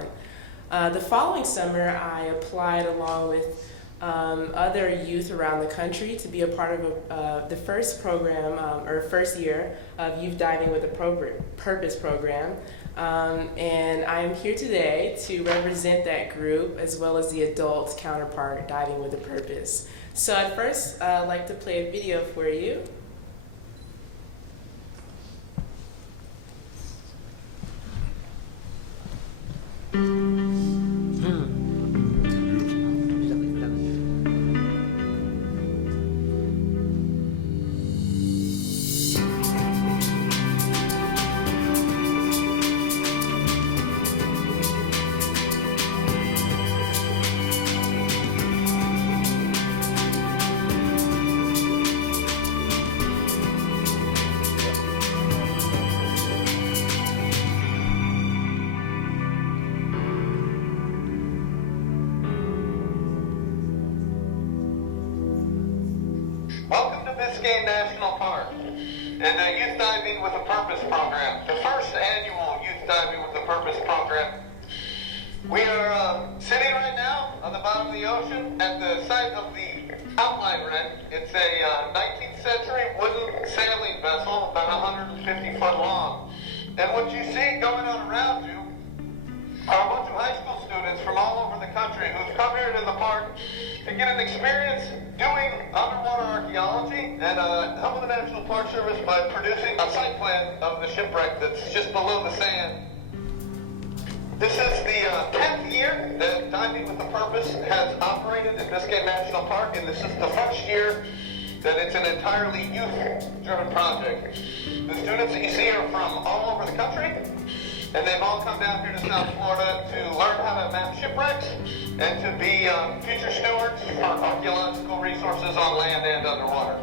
The following summer, I applied along with other youth around the country to be a part of the first program, or first year of Youth Diving with a Purpose program. And I am here today to represent that group as well as the adult counterpart, Diving with a Purpose. So at first, I'd like to play a video for you. Welcome to Biscayne National Park and the Youth Diving with a Purpose program, the first annual Youth Diving with a Purpose program. We are sitting right now on the bottom of the ocean at the site of the outline wreck. It's a 19th century wooden sailing vessel, about 150 foot long. And what you see going on around you are a bunch of high school students from all over the country who've come here to the park to get an experience doing underwater archaeology and helping the National Park Service by producing a site plan of the shipwreck that's just below the sand. This is the 10th year that Diving with a Purpose has operated in Biscayne National Park, and this is the first year that it's an entirely youth-driven project. The students that you see are from all over the country, and they've all come down here to South Florida to learn how to map shipwrecks and to be future stewards for archaeological resources on land and underwater.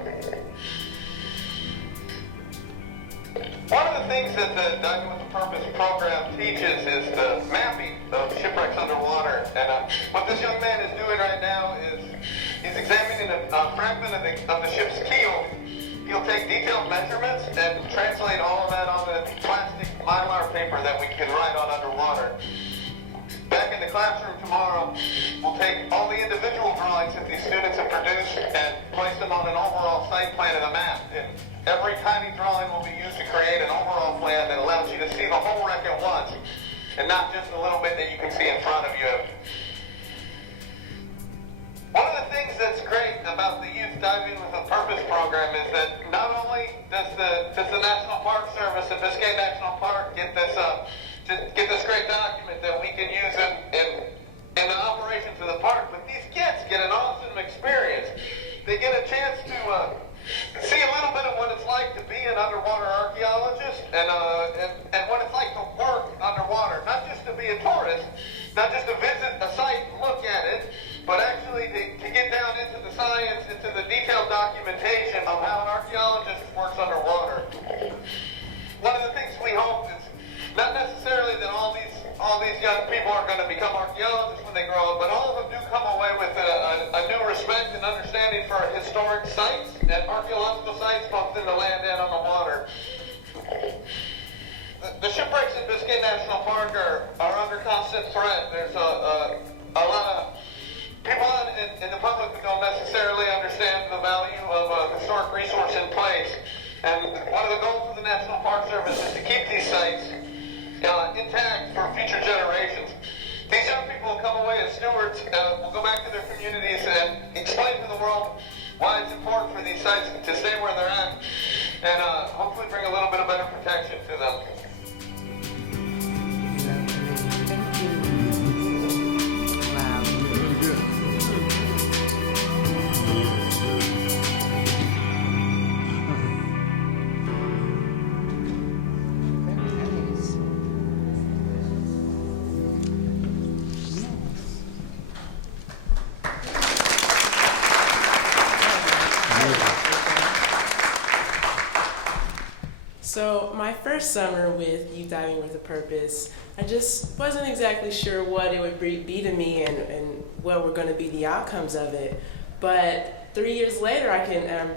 One of the things that the Diving with a Purpose program teaches is the mapping of shipwrecks underwater. And what this young man is doing right now is he's examining a fragment of the ship's keel. He'll take detailed measurements and translate all of that on the plastic mylar paper that we can write on underwater. Back in the classroom tomorrow, we'll take all the individual drawings that these students have produced and place them on an overall site plan and a map. And every tiny drawing will be used to create an overall plan that allows you to see the whole wreck at once, and not just a little bit that you can see in front of you. One of the things that's great about the Youth Diving with a Purpose program is that not only does the National Park Service at Biscayne National Park get this great document that we can use in the operations of the park, but these kids get an awesome experience. They get a chance to see a little bit of what it's like to be an underwater archaeologist and what it's like to work underwater, not just to be a tourist, not just to visit a site and look at it, but actually to get down into the science, into the detailed documentation of how an archaeologist works underwater. One of the things we hope is not necessarily that all these young people are going to become archaeologists when they grow up, but all of them do come away with a new respect and understanding for historic sites and archaeological sites both in the land and on the water. The shipwrecks in Biscayne National Park are under constant threat. There's a lot of people in the public that don't necessarily understand the value of a historic resource in place. And one of the goals of the National Park Service is to keep these sites intact for future generations. These young people will come away as stewards, will go back to their communities and explain to the world why it's important for these sites to stay where they're at, and hopefully bring a little bit of better protection to them. So my first summer with Youth Diving with a Purpose, I just wasn't exactly sure what it would be to me and what were going to be the outcomes of it. But 3 years later, I am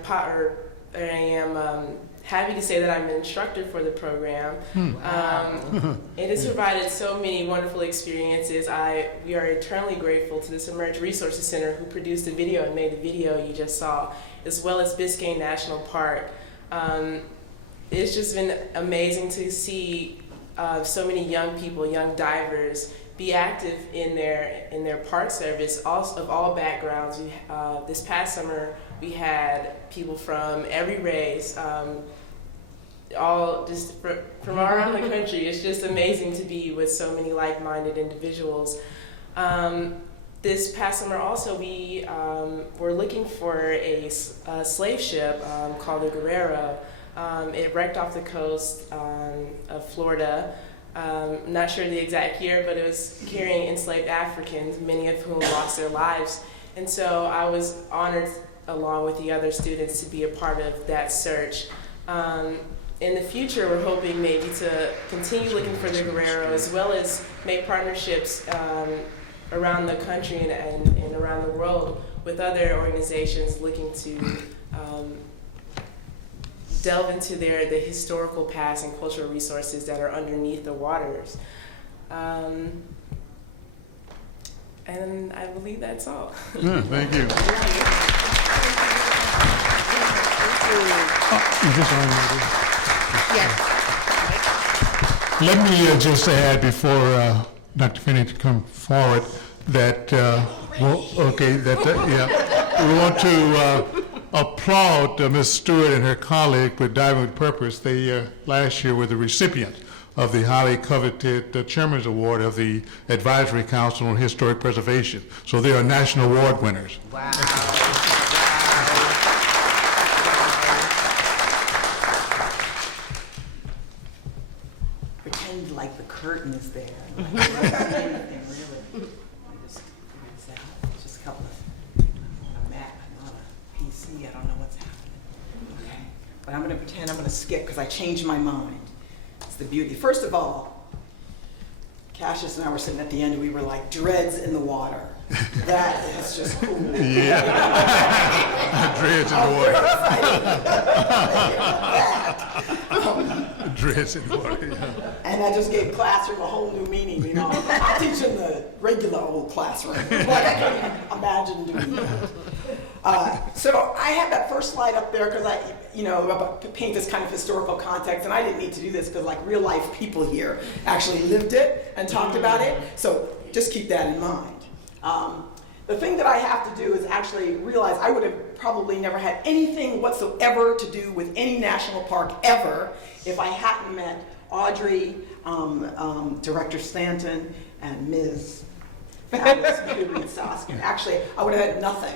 happy to say that I'm an instructor for the program. It has provided so many wonderful experiences. We are eternally grateful to the Submerged Resources Center who produced the video and made the video you just saw, as well as Biscayne National Park. It's just been amazing to see so many young people, young divers, be active in their park service, of all backgrounds. This past summer, we had people from every race, all just from all around the country. It's just amazing to be with so many like-minded individuals. This past summer also, we were looking for a slave ship called the Guerrero. It wrecked off the coast of Florida. Not sure the exact year, but it was carrying enslaved Africans, many of whom lost their lives. And so I was honored, along with the other students, to be a part of that search. In the future, we're hoping maybe to continue looking for the Guerrero, as well as make partnerships around the country and around the world with other organizations looking to delve into the historical past and cultural resources that are underneath the waters. And I believe that's all. Yeah, thank you. Yes. Let me just add before Dr. Finney to come forward that we want to applaud Ms. Stewart and her colleague with Diving with Purpose. They last year were the recipient of the highly coveted Chairman's Award of the Advisory Council on Historic Preservation. So they are national award winners. Wow. Pretend like the curtain is there. Like, anything really. Just a couple of, on a Mac, not a PC, I don't know what's happening. Okay, but I'm gonna pretend I'm gonna skip because I changed my mind. It's the beauty. First of all, Cassius and I were sitting at the end and we were like, dreads in the water. That is just cool. Yeah. Dreads in the water. Dreads in the water, yeah. And I just gave classroom a whole new meaning, you know. I teach in the regular old classroom. Like, I can't even imagine doing that. So I have that first slide up there because I, paint this kind of historical context, and I didn't need to do this because like real life people here actually lived it and talked about it. So just keep that in mind. The thing that I have to do is actually realize I would have probably never had anything whatsoever to do with any national park ever if I hadn't met Audrey, Director Stanton, and Ms. Fabulous Julie Soskin. Actually, I would have had nothing,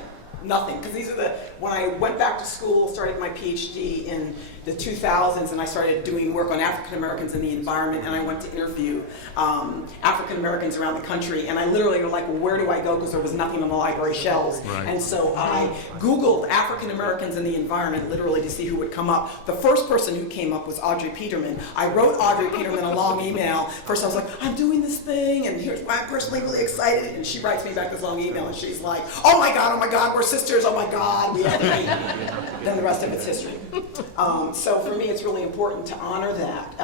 because these are when I went back to school, started my PhD in the 2000s, and I started doing work on African Americans in the environment, and I went to interview African Americans around the country, and I literally were like, well, where do I go? Because there was nothing on the library shelves. Right. And so I Googled African Americans in the environment, literally to see who would come up. The first person who came up was Audrey Peterman. I wrote Audrey Peterman a long email. First I was like, I'm doing this thing, and here's why I'm personally really excited, and she writes me back this long email, and she's like, oh my God, we're sisters, oh my God, we have to meet. Then the rest of it's history. So for me, it's really important to honor that.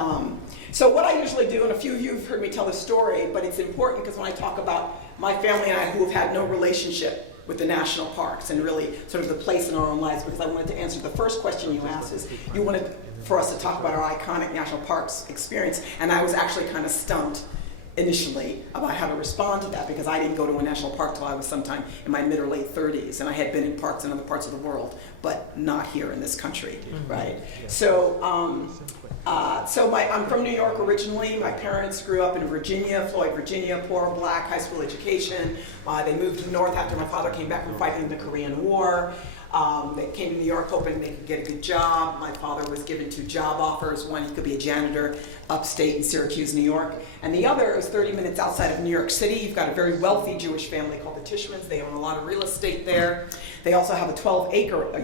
So what I usually do, and a few of you have heard me tell this story, but it's important because when I talk about my family and I who have had no relationship with the national parks and really sort of the place in our own lives, because I wanted to answer the first question you asked is, you wanted for us to talk about our iconic national parks experience, and I was actually kind of stumped initially about how to respond to that because I didn't go to a national park till I was sometime in my mid or late 30s, and I had been in parks in other parts of the world, but not here in this country, right? So, I'm from New York originally. My parents grew up in Virginia, Floyd, Virginia, poor black high school education. They moved north after my father came back from fighting in the Korean War. They came to New York hoping they could get a good job. My father was given 2 job offers. One, he could be a janitor upstate in Syracuse, New York. And the other is 30 minutes outside of New York City. You've got a very wealthy Jewish family called the Tishmans. They own a lot of real estate there. They also have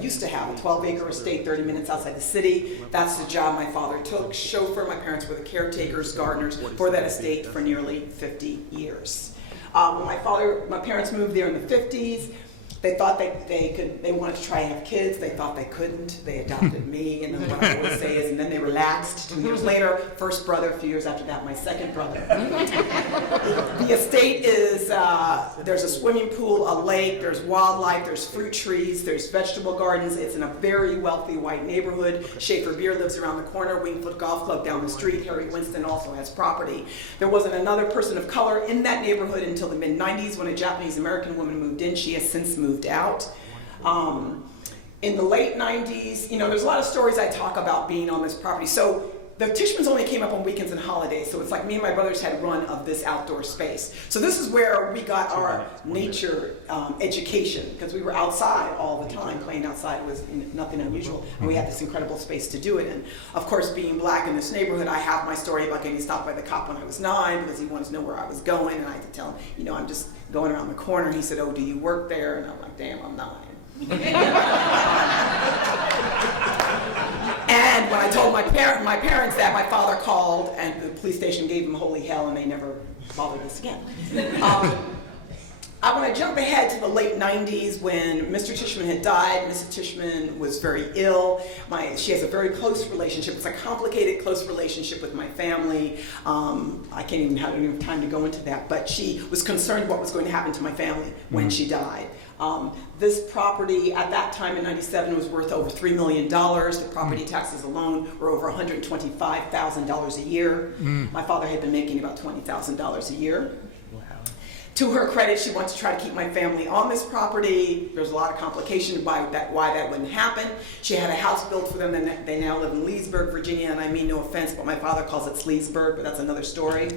used to have a 12-acre estate 30 minutes outside the city. That's the job my father took. Chauffeur, my parents were the caretakers, gardeners for that estate for nearly 50 years. When my parents moved there in the 50s, They thought they wanted to try and have kids. They thought they couldn't. They adopted me. And then what I always say is, and then they relaxed. 2 years later, first brother. A few years after that, my second brother. The estate is, there's a swimming pool, a lake, there's wildlife, there's fruit trees, there's vegetable gardens. It's in a very wealthy white neighborhood. Schaefer Beer lives around the corner. Wingfoot Golf Club down the street. Harry Winston also has property. There wasn't another person of color in that neighborhood until the mid-90s when a Japanese-American woman moved in. She has since moved out. In the late 90s, there's a lot of stories I talk about being on this property. So the Tishmans only came up on weekends and holidays, so it's like me and my brothers had run of this outdoor space. So this is where we got our nature education, because we were outside all the time. Playing outside was nothing unusual, and we had this incredible space to do it in. Of course, being black in this neighborhood, I have my story about getting stopped by the cop when I was 9 because he wanted to know where I was going, and I had to tell him, I'm just going around the corner. He said, "Oh, do you work there?" And I'm like, "Damn, I'm 9." And when I told my parents that, my father called and the police station gave him holy hell and they never bothered us again. I want to jump ahead to the late 90s when Mr. Tishman had died. Mrs. Tishman was very ill. She has a very close relationship. It's a complicated, close relationship with my family. I can't even have any time to go into that, but she was concerned what was going to happen to my family when she died. This property at that time in 97 was worth over $3 million. The property taxes alone were over $125,000 a year. My father had been making about $20,000 a year. To her credit, she wanted to try to keep my family on this property. There's a lot of complication why that wouldn't happen. She had a house built for them, and they now live in Leesburg, Virginia, and I mean no offense, but my father calls it Sleesburg, but that's another story.